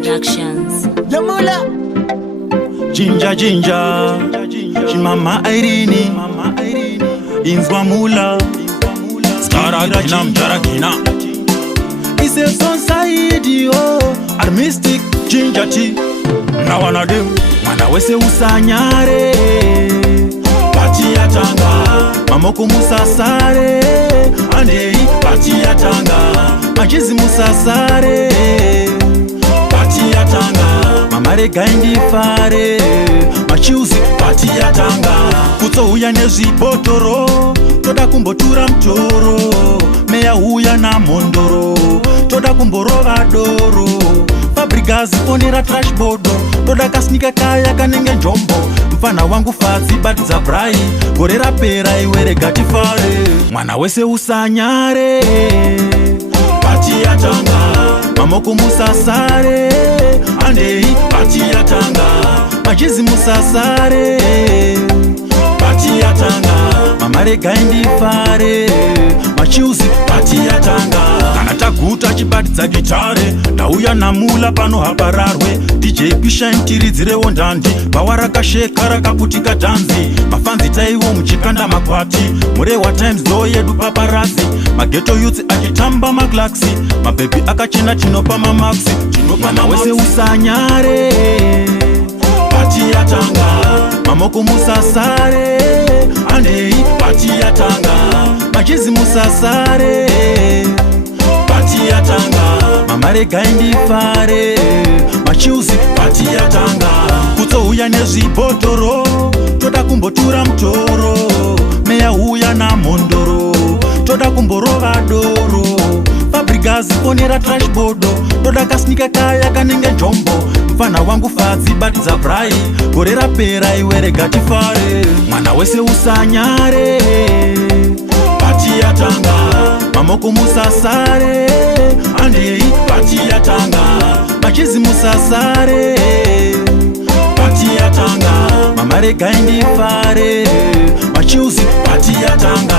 Productions. Yamula Jinja Chimama Irene Inzwa Mula Staragina Mjaragina Ise son saidi Armistic Jinja Chi Nawana dem Mana wese usanyare Pati ya tanga Mamoko musasare Andei Pati ya tanga Majizi musasare Pati ya tanga Mamare gaindi fare Machiuzi Pati ya tanga Kuto huya nezi botoro Toda kumbotura mtoro Meya huya na mondoro Toda kumborova doro Fabrigazi ponera trash bodo Toda kasnika kaya kanenge njombo Mfana wangu fazi bati za brai Gorera pera iwere gati fare Mwana wese usanyare Pati ya tanga Mamoko musasare Andei Pati ya tanga Majizi musasare Pati ya tanga Mamare gaindi fare Machiuzi Pati ya tanga Kana taguta chibati za gitare Dauya namula pano habararwe DJ pisha mtiridzire wondandi Bawaraka shekara kaputika danzi Mafanzi taiwo mchikanda makwati Murewa times do yedu paparazi Mageto youth achitamba maklaksi Mabebi akachina chinopa mamaxi Mana wese usanyare Pati ya tanga Mamoko musasare Andei Pati ya tanga Majizi musasare Pati ya tanga Mamare gaindi fare Machiuzi Pati ya tanga Kuto huya nezi botoro Toda kumbotura mtoro Meya huya na mondoro Toda kumborova doro Fabrigazi ponera trash bodo Toda kasnika kaya kanenge njombo Mfana wangu fazi bati za brai Gorera pera iwere gati fare Mwana wese usanyare Pati ya tanga Mamoko musasare Andei Pati ya tanga Machizi musasare Pati ya tanga Mamare gaindi fare Machiuzi Pati ya tanga